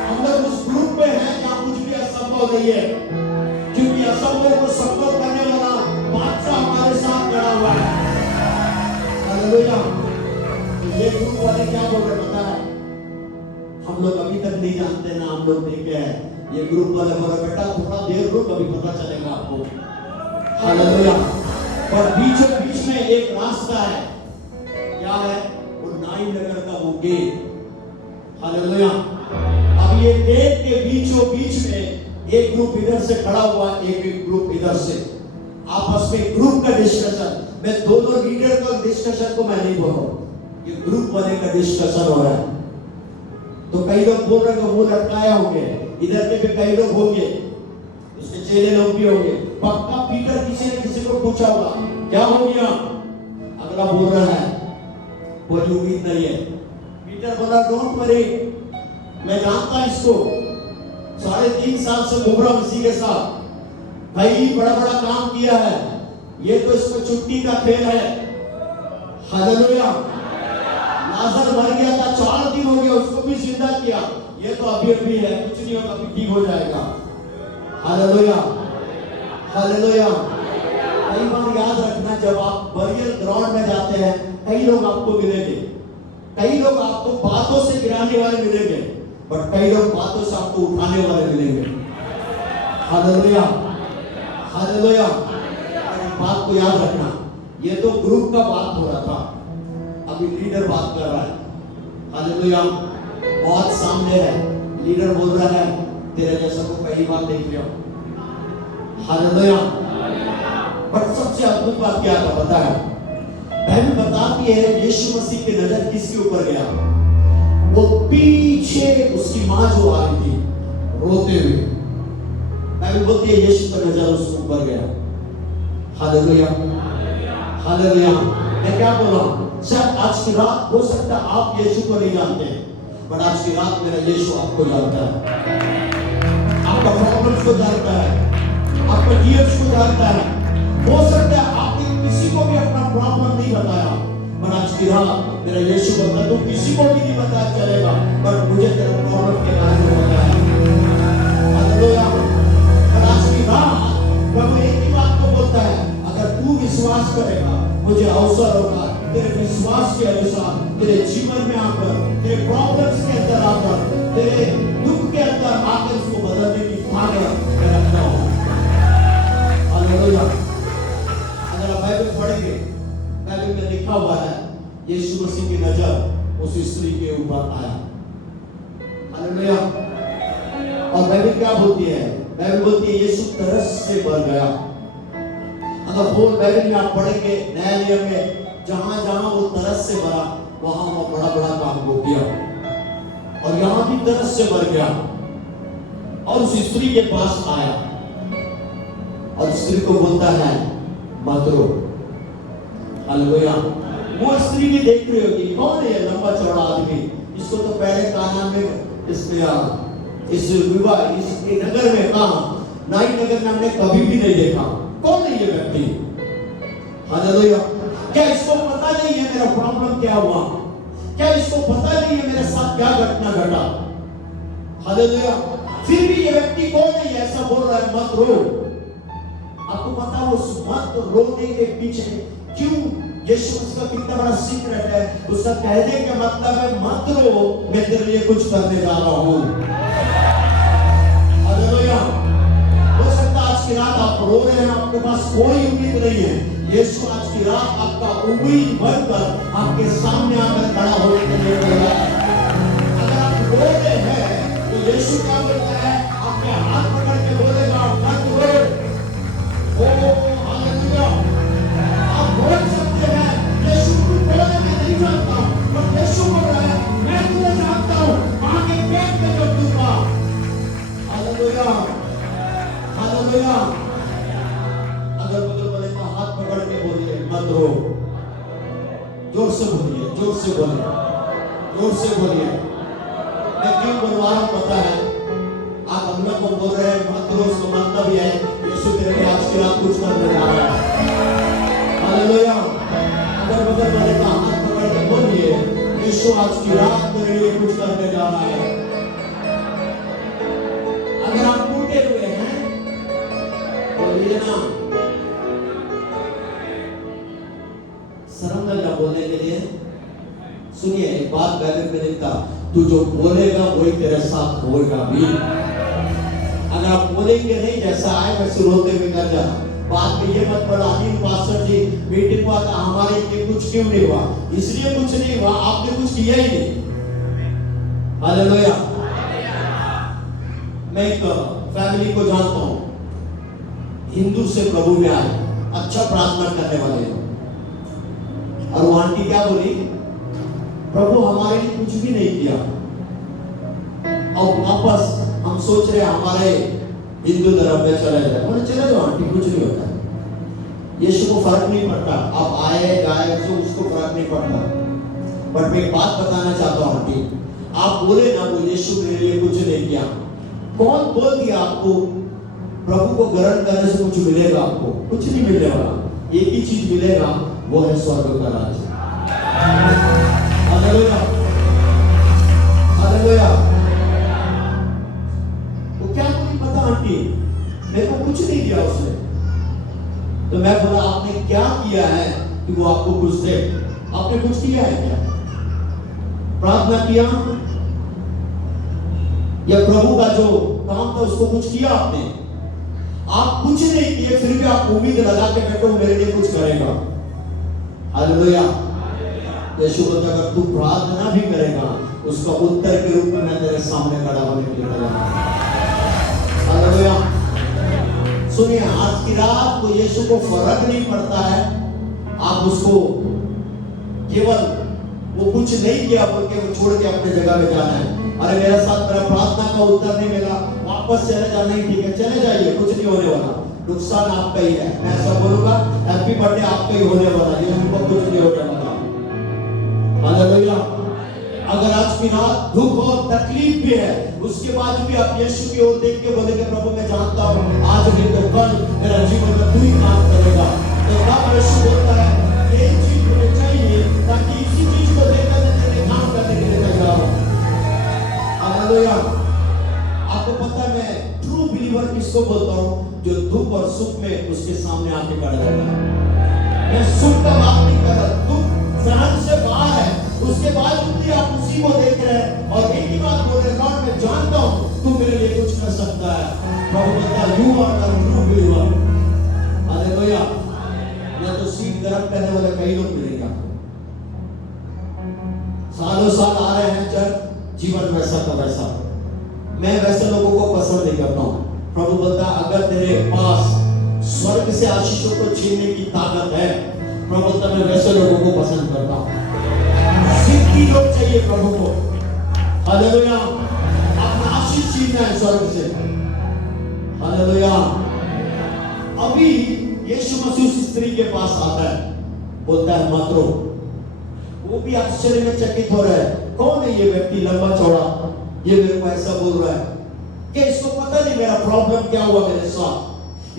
हम लोग उस ग्रुप में हैं जहां कुछ भी असंभव नहीं है, क्योंकि असंभव को संभव करने वाला बादशाह हमारे साथ खड़ा हुआ है। हालेलुया। ये ग्रुप वाले क्या बोल रहे पता है? हम लोग अभी तक नहीं जानते ना, हम लोग देखे हैं। ये ग्रुप वाले बोल रहे बेटा थोड़ा देर रुक, अभी पता चलेगा आपको। हालेलुया। और बीचों बीच में एक रास्ता है, क्या है? वो नाइन नगर का वो गेट। हालेलुया। अब ये गेट के बीचों बीच में एक ग्रुप इधर से खड़ा हुआ, एक ग्रुप इधर से, आपस में ग्रुप का डिस्कशन। मैं दोनों लीडर का डिस्कशन को मैं नहीं बोल रहा हूं, ये ग्रुप वाले का डिस्कशन हो रहा है। तो कई लोग बोल रहे हैं वो लटकाया होंगे, इधर के भी कई लोग होंगे, उसके चेले लोग भी होंगे। पक्का पीटर किसी ने किसी को पूछा होगा क्या हो गया, अगला बोल रहा है कोई उम्मीद नहीं है। पीटर बोला डोंट वरी, मैं जानता इसको, 3.5 साल से घूम रहा हूं इसी के साथ, कई बड़ा बड़ा काम किया है, ये तो इसको छुट्टी का खेल है। हालेलुया। लाजर मर गया था, 4 दिन हो गया, उसको भी जिंदा किया, ये तो अभी अभी है, कुछ नहीं होगा, अभी ठीक हो जाएगा। हालेलुया। हालेलुया। कई बार याद रखना, जब आप बरियल ग्राउंड में जाते हैं, कई लोग आपको मिलेंगे, कई लोग आपको बातों से गिराने वाले मिलेंगे, बट कई लोग बातों से आपको उठाने वाले मिलेंगे। हालेलुया। हालेलुया। बात को याद रखना, ये तो ग्रुप का बात हो रहा था, अभी लीडर बात कर रहा है। हालेलुया। बहुत सामने है, लीडर बोल रहा है तेरे जैसा को पहली बार देख लिया। हालेलुया। बट सबसे अद्भुत बात क्या था पता है? बाइबल बताती है यीशु मसीह की नजर किसके ऊपर गया? वो पीछे उसकी मां जो आ रही थी रोते हुए, बाइबल बोलती है यीशु का नजर उसके ऊपर गया। हालेलुया। हालेलुया। मैं क्या बोल रहा हूं? शायद आज की रात हो सकता है आप यीशु को नहीं जानते, बट आज की रात मेरा यीशु आपको जानता है, आपका प्रॉब्लम्स को जानता है, आपका टीयर्स को जानता है। हो सकता है आपने किसी को भी अपना प्रॉब्लम नहीं बताया, पर आज की रात मेरा यीशु बोलता है तू किसी को भी नहीं बताया चलेगा, पर मुझे तेरा प्रॉब्लम के बारे में बताया। हालेलुया। पर आज की रात प्रभु एक ही बात को बोलता है, अगर तू विश्वास करेगा मुझे अवसर होगा तेरे विश्वास के अनुसार तेरे जीवन में आकर, तेरे प्रॉब्लम्स के अंदर आकर, तेरे दुख के अंदर आकर उसको बदलने की ताकत मैं रखता हूं। हालेलुया। अगर आप बाइबल पढ़ेंगे, बाइबल में लिखा हुआ है यीशु मसीह की नजर उस स्त्री के ऊपर आया। हालेलुया। और बाइबल क्या बोलती है? बाइबल बोलती है यीशु तरस से भर गया। अगर बोल बाइबल में आप पढ़ेंगे नया नियम में, जहां जहां वो तरस से भरा वहां वो बड़ा बड़ा काम हो गया, और यहां भी तरस से भर गया और उस स्त्री के पास आया और स्त्री को बोलता है मत रो। हालेलुया। वो स्त्री भी देख रही होगी, कौन है लंबा चौड़ा आदमी, इसको तो पहले कानान में इस विवाह इस नगर में नाई नगर में हमने कभी भी नहीं देखा। कौन है ये व्यक्ति? हालेलुया। क्या इसको पता नहीं है मेरा प्रॉब्लम क्या हुआ? क्या इसको पता नहीं है मेरे साथ क्या घटना घटा? हालेलुया। फिर भी ये व्यक्ति कौन है ऐसा बोल रहा है मत रो। आपको पता है उस मत रोने के पीछे क्यों यीशु उसका कितना बड़ा सीक्रेट है? उसका कहने का मतलब है मत रो, मैं तेरे लिए कुछ करने जा रहा हूं। हालेलुया। हो सकता आज की रात आप रो रहे हैं, आपके पास कोई उम्मीद नहीं है। यीशु आज की रात आपका उम्मीद बनकर आपके सामने आकर खड़ा होने के लिए बोल रहा है। अगर आप रो रहे हैं तो यीशु क्या बोलता है? आपके हाथ पकड़ के बोलेगा मत रो। हालेलुया। आप बोल सकते हैं यीशु तू कौन है मैं नहीं जानता, पर यीशु बोल रहा है मैं तुझे जानता हूं, आगे पेट में जब दूंगा। हालेलुया। हालेलुया। अगर बगल वाले का हाथ पकड़ के बोलिए मत रो। जोर से बोलिए, जोर से बोलिए, जोर से बोलिए। मैं क्यों बोलवा रहा हूं पता है? आप हम लोग को बोल रहे हैं मत रो, उसका मतलब यह है यीशु तेरे लिए आज की रात कुछ करने जा रहा है। हालेलुया। अगर बगल वाले का हाथ पकड़ के बोलिए यीशु आज की रात तेरे लिए कुछ करने जा रहा है। अगर आप टूटे हुए हैं बोलिए ना, शर्म लग रहा बोलने के लिए। सुनिए एक बात बाइबल में लिखता, तू जो बोलेगा वही तेरे साथ होगा भी। अगर आप बोलेंगे नहीं जैसा आए वैसे रोते हुए कर जाना। बाद में ये मत बोला अनिल पास्टर जी मीटिंग हुआ था हमारे लिए कुछ क्यों नहीं हुआ? इसलिए कुछ नहीं हुआ, आपने कुछ किया ही नहीं। हालेलुया। मैं एक फैमिली को जानता हूं, हिंदू से प्रभु में आए, अच्छा प्रार्थना करने वाले हैं। और वो आंटी क्या बोली? प्रभु हमारे लिए कुछ भी नहीं किया, और वापस हम सोच रहे हमारे हिंदू धर्म में चले जाए। बोले चले जाओ आंटी, कुछ नहीं होता। यीशु को फर्क नहीं पड़ता, आप आए गाए उसको फर्क नहीं पड़ता। बट मैं एक बात बताना चाहता हूं आंटी, आप बोले ना वो यीशु मेरे लिए कुछ नहीं किया। कौन बोल दिया आपको प्रभु को ग्रहण करने से कुछ मिलेगा? आपको कुछ नहीं मिलने वाला। एक ही चीज मिलेगा, वो है स्वर्ग का राज्य। हालेलुया। हालेलुया। वो क्या मुझे पता आंटी, मेरे को कुछ नहीं दिया उसने। तो मैं बोला आपने क्या किया है कि वो आपको कुछ दे? आपने कुछ किया है क्या? प्रार्थना किया या प्रभु का जो काम था उसको कुछ किया आपने? आप कुछ नहीं किए, फिर भी आप उम्मीद लगा के बैठो मेरे लिए कुछ करेगा। हालेलुया। यीशु बोलता अगर तू प्रार्थना भी करेगा उसका उत्तर के रूप में मैं तेरे सामने खड़ा होने के लिए तैयार हूं। हालेलुया। सुनिए आज की रात को यीशु को फर्क नहीं पड़ता है, आप उसको केवल वो कुछ नहीं किया बोल के वो छोड़ के अपने जगह पे जाना है। अरे मेरे साथ मेरा प्रार्थना का उत्तर नहीं मिला, वापस चले जाना ही ठीक है, चले जाइए, कुछ नहीं होने वाला। नुकसान आपका ही है। मैं ऐसा बोलूंगा हैप्पी बर्थडे आपका ही होने वाला, ये उनको कुछ नहीं होने वाला। हालेलुया। अगर आज की रात दुख और तकलीफ भी है, उसके बाद भी आप यीशु की ओर देख के बोलेंगे प्रभु मैं जानता हूं आज नहीं तो कल मेरा जीवन में तू ही काम करेगा। तो तब यीशु बोलता है ये चीज मुझे चाहिए ताकि इसी चीज को लेकर मैं तेरे काम करने के लिए तैयार हूं। हालेलुया। आपको पता है मैं ट्रू बिलीवर किसको बोलता हूं? जो दुख और सुख में उसके सामने आके खड़ा रहता है। मैं सुख का बात नहीं कर रहा, दुख सहन से बाहर है, उसके बाद भी आप उसी को देख रहे हैं और एक ही बात बोल रहे हैं लॉर्ड मैं जानता हूं तू मेरे लिए कुछ कर सकता है। प्रभु कहता है you are the true believer. Hallelujah. या तो सीट गर्म करने वाले कई लोग मिलेंगे आपको, सालों साल आ रहे हैं चर्च, जीवन वैसा का वैसा। मैं वैसे लोगों को पसंद नहीं करता हूं। प्रभु बोलता अगर तेरे पास स्वर्ग से आशीषों को छीनने की ताकत है, प्रभु बोलता मैं वैसे लोगों को पसंद करता हूं। सिद्धि लोग चाहिए प्रभु को। हालेलुया। अपना आशीष छीनना है स्वर्ग से। हालेलुया। अभी यीशु मसीह उस स्त्री के पास आता है, बोलता है मत रो। वो भी आश्चर्य में चकित हो रहा है, कौन है ये व्यक्ति लंबा चौड़ा, ये मेरे को ऐसा बोल रहा है कि इसको पता नहीं मेरा प्रॉब्लम क्या हुआ मेरे साथ,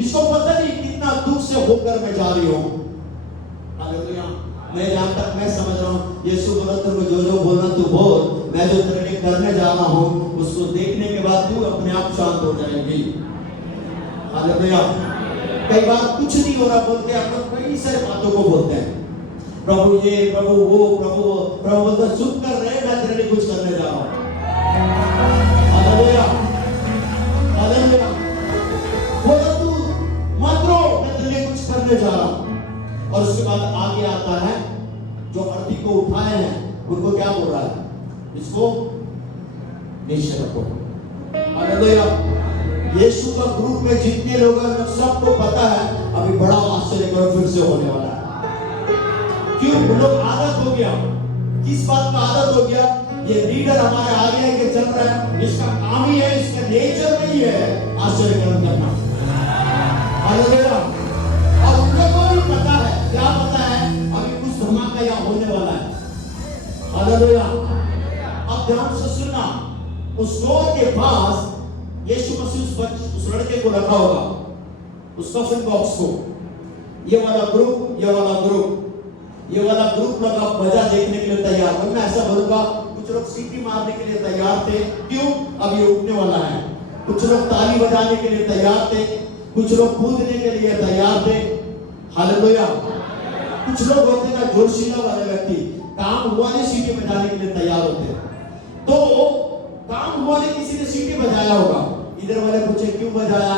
इसको पता नहीं कितना दुख से होकर मैं जा रही हूँ। हालेलुया। मैं जहां तक मैं समझ रहा हूँ, यीशु बोला तेरे को जो जो बोलना तू बोल, मैं जो तेरे लिए करने जा रहा हूँ उसको देखने के बाद तू अपने आप शांत हो जाएगी। हालेलुया। कई बार कुछ नहीं हो रहा बोलते हैं, हम कई सारे बातों को बोलते हैं, प्रभु ये प्रभु वो प्रभु वो। प्रभु बोलता चुप कर रहे, मैं तेरे लिए कुछ करने जा रहा हूँ। Hallelujah hallelujah. बोला तू मत रो, मैं तेरे लिए कुछ करने जा रहा हूँ। और उसके बाद आगे आता है, जो अर्थी को उठाए हैं उनको क्या बोल रहा है, इसको नीचे रखो। हालेलुया। यीशु का ग्रुप में जितने लोग हैं सबको पता है अभी बड़ा आश्चर्य फिर से होने वाला है। क्यों? वो लोग आदत हो गया, किस बात का आदत हो गया, ये लीडर हमारे आगे है कि चल रहा है, इसका काम ही है, इसका नेचर नहीं है आश्चर्य करना। हालेलुया। और उनको भी पता है, क्या पता है, अभी कुछ धमाका यहाँ होने वाला है। हालेलुया। अब ध्यान से सुनना, उस डोर के पास यीशु मसीह उस लड़के को रखा होगा, उस कफन बॉक्स को। ये वाला ग्रुप, ये वाला ग्रुप, ये वाला ग्रुप लगा बजा देखने के लिए तैयार। मैं ऐसा बोलूंगा, कुछ लोग सीटी मारने के लिए तैयार थे, क्यों? अब ये उठने वाला है। कुछ लोग ताली बजाने के लिए तैयार थे, कुछ लोग कूदने के लिए तैयार थे। हालेलुया। कुछ लोग होते हैं ना जोशीला वाले व्यक्ति, काम हुआ नहीं सीटी बजाने के लिए तैयार होते। तो काम हुआ नहीं, किसी ने सीटी बजाया होगा, इधर वाले पूछे क्यों बजाया,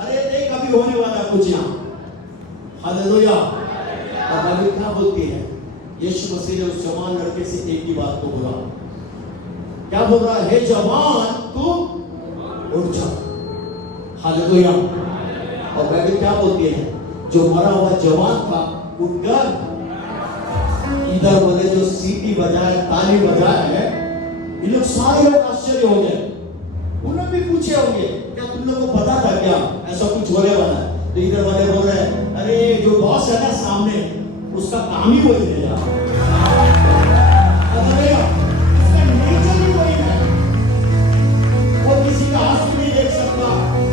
अरे देख अभी होने वाला कुछ यहाँ। हालेलुया। और बाइबल क्या बोलती है, यीशु मसीह ने उस जवान लड़के से एक ही बात को बोला, क्या बोल रहा है, हे जवान तू उठ जा। हालेलुया। और बाइबल क्या बोलती है, जो मरा हुआ जवान था उठकर, इधर बोले जो सीटी बजाए ताली बजाए है, ये लोग सारे लोग आश्चर्य हो गए। उन्होंने भी पूछे होंगे, क्या तुम लोगों को पता था क्या ऐसा कुछ होने वाला है? तो इधर वाले बोल रहे हैं, अरे जो बॉस है ना सामने, उसका काम ही वही है यार। इसका नेचर ही वही है। वो किसी का आंसू नहीं देख सकता,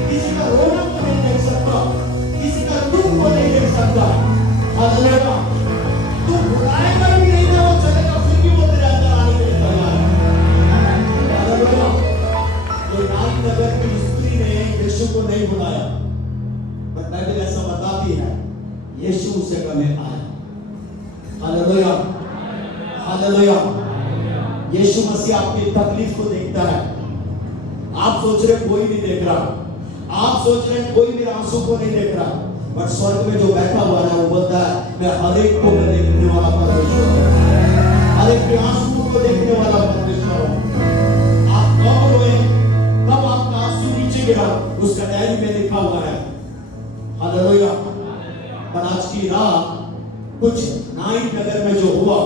किसी का रोना को नहीं देख सकता, किसी का दुख को नहीं देख सकता। हालेलुया। तू बुलाएगा भी नहीं ना, वो चलेगा, फिर भी वो तेरे अंदर आने के लिए तैयार है। हालेलुया। तो नाइन नगर की स्त्री ने यीशु को नहीं बुलाया, पर बाइबल ऐसा बताती है यीशु उसे कहने आया। Hallelujah hallelujah. यीशु मसीह आपकी तकलीफ को देखता है। आप सोच रहे कोई नहीं देख रहा, आप सोच रहे कोई मेरे आंसू को नहीं देख रहा, बट स्वर्ग में जो बैठा हुआ है वो बोलता है मैं हर एक को मैं देखने वाला परमेश्वर हूं, हर एक के आंसू को देखने वाला परमेश्वर हूं। आप कब रोए, कब आपका आंसू नीचे गिरा, उसका डायरी में लिखा हुआ है। हालेलुया। पर आज की रात कुछ नाइन नगर में जो हुआ,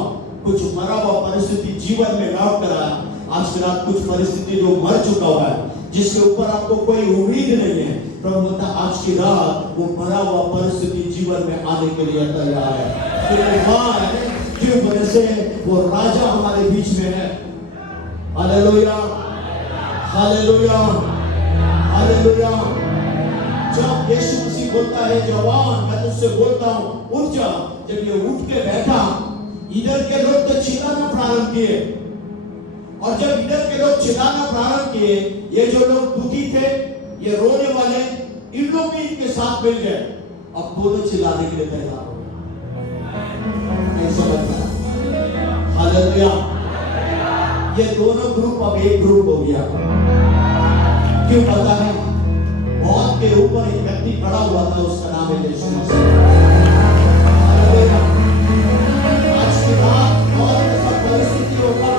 कुछ मरा हुआ परिस्थिति जीवन में लौट कर आया। आज की रात कुछ परिस्थिति जो मर चुका हुआ है, जिसके ऊपर आपको कोई उम्मीद नहीं है, प्रभु बोलता आज की रात वो मरा हुआ परिस्थिति जीवन में आने के लिए तैयार है। क्यों? वजह से वो राजा हमारे बीच में है। Hallelujah hallelujah hallelujah. जब यीशु मसीह बोलता है जवान, मैं तुझसे बोलता हूं उठ जा, जब ये उठ के बैठा, इधर के लोग तो चिल्लाना प्रारंभ किए, और जब इधर के लोग चिल्लाना प्रारंभ किए, ये जो लोग दुखी थे, ये रोने वाले, इन लोग भी इनके साथ मिल गए। अब दोनों चिल्लाने के लिए तैयार हो गए। हालेलुया। ये दोनों ग्रुप अब एक ग्रुप हो गया। क्यों पता है? मौत के ऊपर एक व्यक्ति खड़ा हुआ था, उसका नाम है यीशु मसीह। आज की रात मौत का परिस्थिति होगा,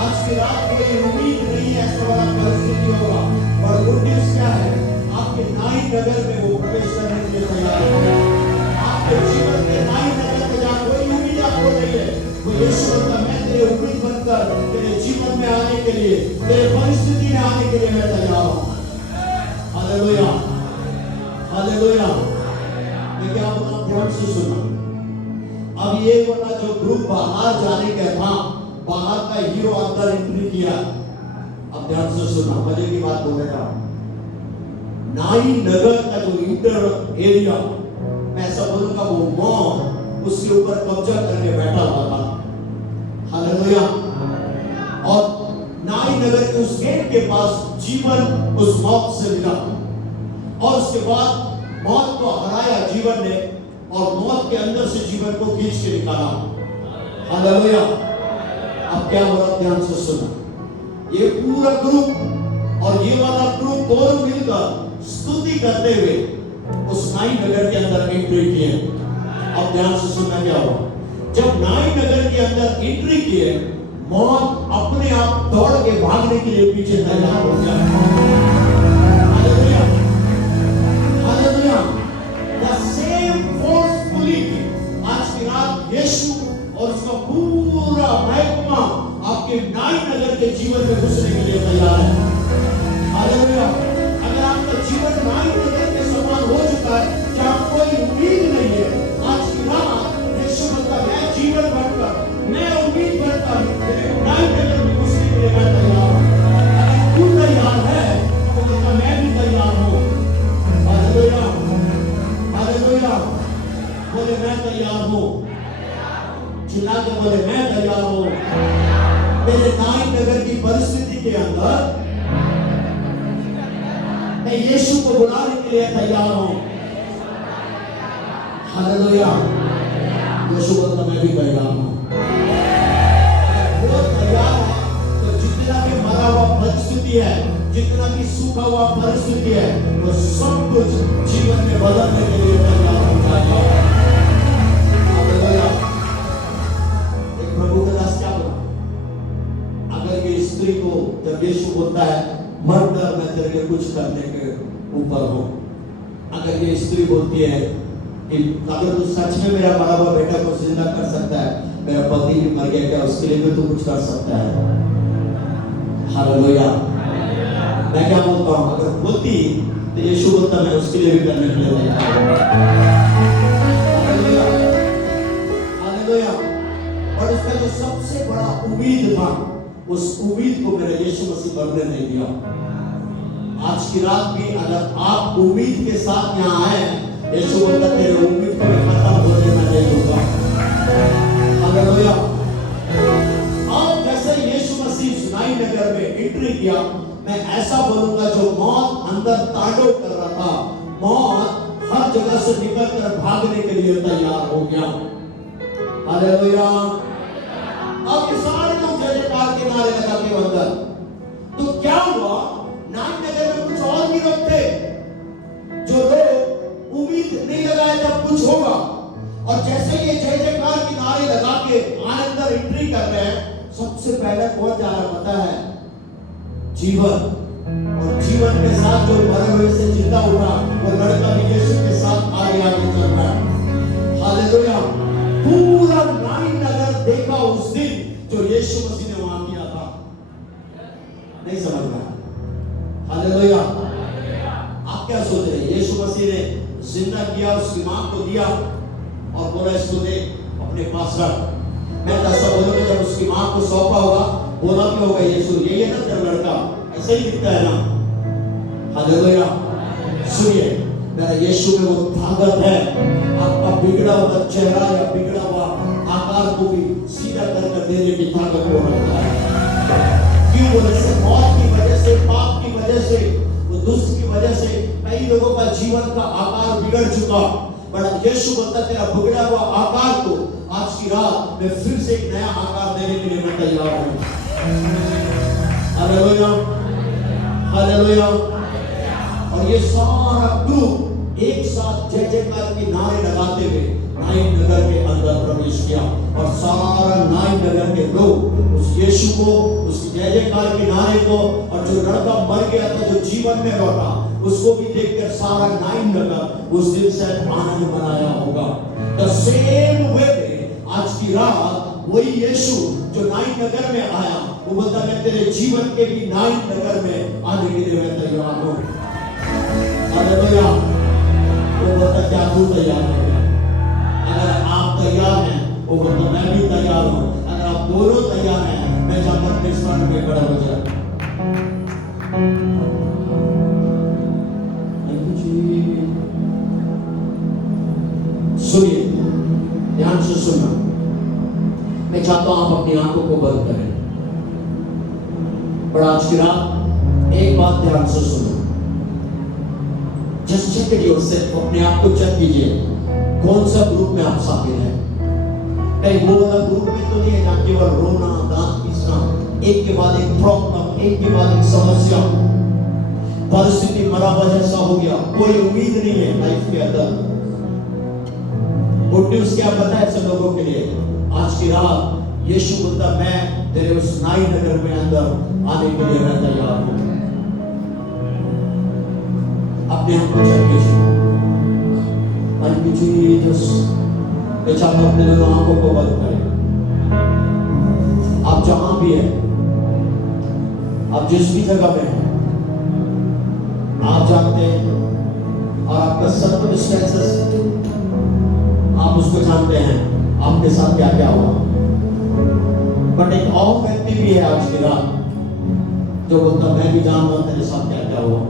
आज की रात कोई उम्मीद नहीं है, ऐसा वाला परिस्थिति होगा, और गुड न्यूज़ क्या है? आपके नाइन नगर में वो प्रवेश करने के लिए तैयार है। आपके जीवन के नाइन नगर में जहाँ कोई उम्मीद आपको नहीं है, वो यीशु बोलता मैं तेरे उम्मीद बनकर तेरे जीवन में आने के लिए, तेरे परिस्थिति में आने के लिए मैं तैयार हूँ। Hallelujah hallelujah. मैं क्या जो ग्रुप बाहर जाने का था, बाहर का हीरो अंदर एंट्री किया। अब ध्यान से सुनना, मजे की बात बोल रहा हूं। नाई नगर का जो इंटर एरिया, मैं ऐसा बोलूंगा, वो मौत उसके ऊपर कब्जा करके बैठा हुआ था। हालेलुया। और नाई नगर के उस गेट के पास जीवन उस मौत से मिला, और उसके बाद मौत को हराया जीवन ने, और मौत के अंदर से जीवन को खींच के निकाला। हालेलुया। अब क्या हो रहा, ध्यान से सुना। ये पूरा ग्रुप और ये वाला ग्रुप दोनों मिलकर स्तुति करते हुए उस नाई नगर के अंदर एंट्री किए। अब ध्यान से सुनना, क्या हुआ जब नाई नगर के अंदर एंट्री किए, मौत अपने आप दौड़ के भागने के लिए पीछे तैयार हो गया। Hallelujah, hallelujah. The same forcefully आज की रात यीशु और उसका पूरा महकमा आपके नाई नगर के जीवन में घुसने के लिए तैयार है। हालेलुया। अगर आपका जीवन नाई नगर के समान हो चुका है, जहां कोई उम्मीद नहीं है, आज की रात यीशु मतलब मैं जीवन बनकर, मैं उम्मीद बनकर नाई नगर में घुसने के लिए मैं तैयार हूं। अगर तू तैयार है तो मतलब मैं भी तैयार हूं। Hallelujah, hallelujah. बोले मैं तैयार हूं, चिल्ला के बोले मैं तैयार हूं। मेरे नाई नगर की परिस्थिति के अंदर मैं यीशु को बुलाने के लिए तैयार हूं। हालेलुया। यीशु बोलता मैं भी तैयार हूं। वो तैयार है तो जितना भी मरा हुआ परिस्थिति है, जितना भी सूखा हुआ परिस्थिति है, वो सब कुछ जीवन में बदलने के लिए तैयार हो जाएगा। हालेलुया। एक प्रभु का दास क्या बोला, अगर ये स्त्री को जब यीशु बोलता है मर कर मैं तेरे लिए कुछ करने के ऊपर हूं, अगर ये स्त्री बोलती है कि अगर तू सच में मेरा मरा हुआ बेटा को जिंदा कर सकता है, मेरा पति भी मर गया, क्या उसके लिए भी तू कुछ कर सकता है? हालेलुया। मैं क्या बोलता हूं, अगर बोलती तो यीशु बोलता मैं उसके लिए भी करने के लिए तैयार हूं। Hallelujah, hallelujah. और उसका जो सबसे बड़ा उम्मीद था, उस उम्मीद को मेरा यीशु मसीह मरने नहीं दिया। आज की रात भी अगर आप उम्मीद के साथ यहाँ आए, यीशु बोलता तेरे उम्मीद को मैं खत्म होने में नहीं दूंगा। हालेलुया। अब जैसे यीशु मसीह सुनाई नगर में एंट्री किया, मैं ऐसा बोलूंगा जो मौत अंदर तांडव कर रहा था, मौत हर जगह से निकलकर भागने के लिए तैयार हो गया। हालेलुया। अब ये सारे लोग जय जयकार के नारे लगाते हैं अंदर। तो क्या हुआ, नाई नगर में कुछ और भी लोग थे जो लोग उम्मीद नहीं लगाए तब कुछ होगा, और जैसे ये जय जयकार के नारे लगा के अंदर एंट्री कर रहे हैं, सबसे पहले कौन जा रहा पता है? जीवन। और जीवन के साथ जो मरे हुए से जिंदा उठा, वो लड़का भी यीशु के साथ आगे आगे चल रहा है। हालेलुया। पूरा नाई नगर देखा उस दिन जो यीशु मसीह ने वहां किया था। नहीं समझ रहा? हालेलुया। आप क्या सोच रहे हैं? यीशु मसीह ने जिंदा किया, उसकी मां को दिया और बोला इसको दे अपने पास रख। मैं तो ऐसा बोलूंगा, जब उसकी मां को सौंपा होगा, बोला भी होगा यीशु यही है ना तेरा लड़का, ऐसे ही दिखता है ना। हालेलुया। सुनिए, मेरा यीशु में वो ताकत है, आपका बिगड़ा हुआ चेहरा या बिगड़ा हुआ आकार को भी सीधा कर देने की ताकत वो रखता है। क्यों बोले? से मौत की वजह से, पाप की वजह से, वो दुष्ट की वजह से कई लोगों का जीवन का आकार बिगड़ चुका, बट यीशु बोलता तेरा बिगड़ा हुआ आकार को आज की रात मैं फिर से एक नया आकार देने के लिए मैं तैयार हूं। Hallelujah, hallelujah. और ये सारा ग्रुप एक साथ जय जयकार के नारे लगाते हुए नाई नगर के अंदर प्रवेश किया, और सारा नाई नगर के लोग उस यीशु को, उस जय जयकार के नारे को, और जो लड़का मर गया था जो जीवन में लौटा, उसको भी देखकर सारा नाई नगर उस दिन से आनंद मनाया होगा। द सेम वे आज की रात वही यीशु जो नाई नगर में आया, वो बोलता मैं तेरे जीवन के भी नाई नगर में आने के लिए मैं तैयार हूं। हालेलुया। वो बोलता क्या तू तैयार है? अगर आप तैयार हैं, वो बोलता मैं भी तैयार हूँ। अगर आप दोनों तैयार हैं, मैं चाहता हूँ अपने स्थान में खड़ा हो जाए। सुनिए, ध्यान से सुनना। मैं चाहता हूं आप अपनी आंखों को बंद करें। पर आज की रात एक बात ध्यान से सुनो। जस्ट चेक इट योरसेल्फ, अपने आप को चेक कीजिए, कौन सा ग्रुप में आप शामिल हैं। कहीं वो वाला ग्रुप में तो नहीं है जहां केवल रोना, दांत पीसना, एक के बाद एक प्रॉब्लम, एक के बाद एक समस्या, परिस्थिति मरावा जैसा हो गया, कोई उम्मीद नहीं है लाइफ के अंदर। गुड न्यूज़ क्या पता है ऐसे लोगों के लिए? आज की रात यीशु बोलता मैं तेरे उस नाई नगर में अंदर आने के लिए मैं तैयार हूं। अपने आप को चेक कीजिए। मैं चाहता हूं अपने दोनों आंखों को बंद करें। आप जहां भी हैं, आप जिस भी जगह में हैं, आप जानते हैं और आपका सर्कमस्टेंसेस आप उसको जानते हैं आपके साथ क्या क्या हुआ। बट एक और व्यक्ति भी है आज की रात जो बोलता मैं भी जानता हूं तेरे साथ क्या क्या हुआ।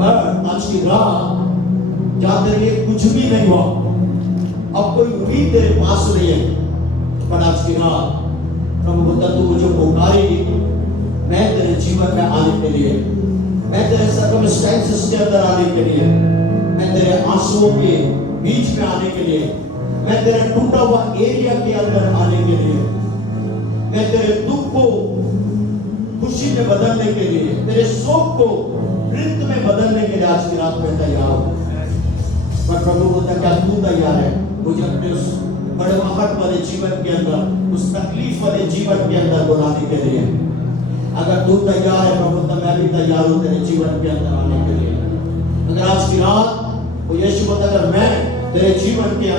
पर आज की रात जहां तेरे लिए कुछ भी नहीं हुआ, अब कोई उम्मीद तेरे पास नहीं है, पर आज की रात प्रभु बोलता तू मुझे पुकारेगी, मैं तेरे जीवन में आने के लिए, मैं तेरे सर्कमस्टेंसेस के अंदर आने के लिए, मैं तेरे आंसुओं के बीच में आने के लिए, मैं तेरे टूटा हुआ एरिया के अंदर आने के लिए, मैं तेरे दुख को खुशी में बदलने के लिए, तेरे शोक को नृत्य में बदलने के लिए आज की रात में तैयार हूं। पर प्रभु बोलता क्या तू तैयार है मुझे अपने उस बड़वाहट वाले जीवन के अंदर, उस तकलीफ वाले जीवन के अंदर बुलाने के लिए? अगर तू तैयार है प्रभु तो मैं भी तैयार हूं तेरे जीवन के अंदर आने के लिए। अगर आज की रात वो यीशु बोलता अगर मैं तेरे जीवन के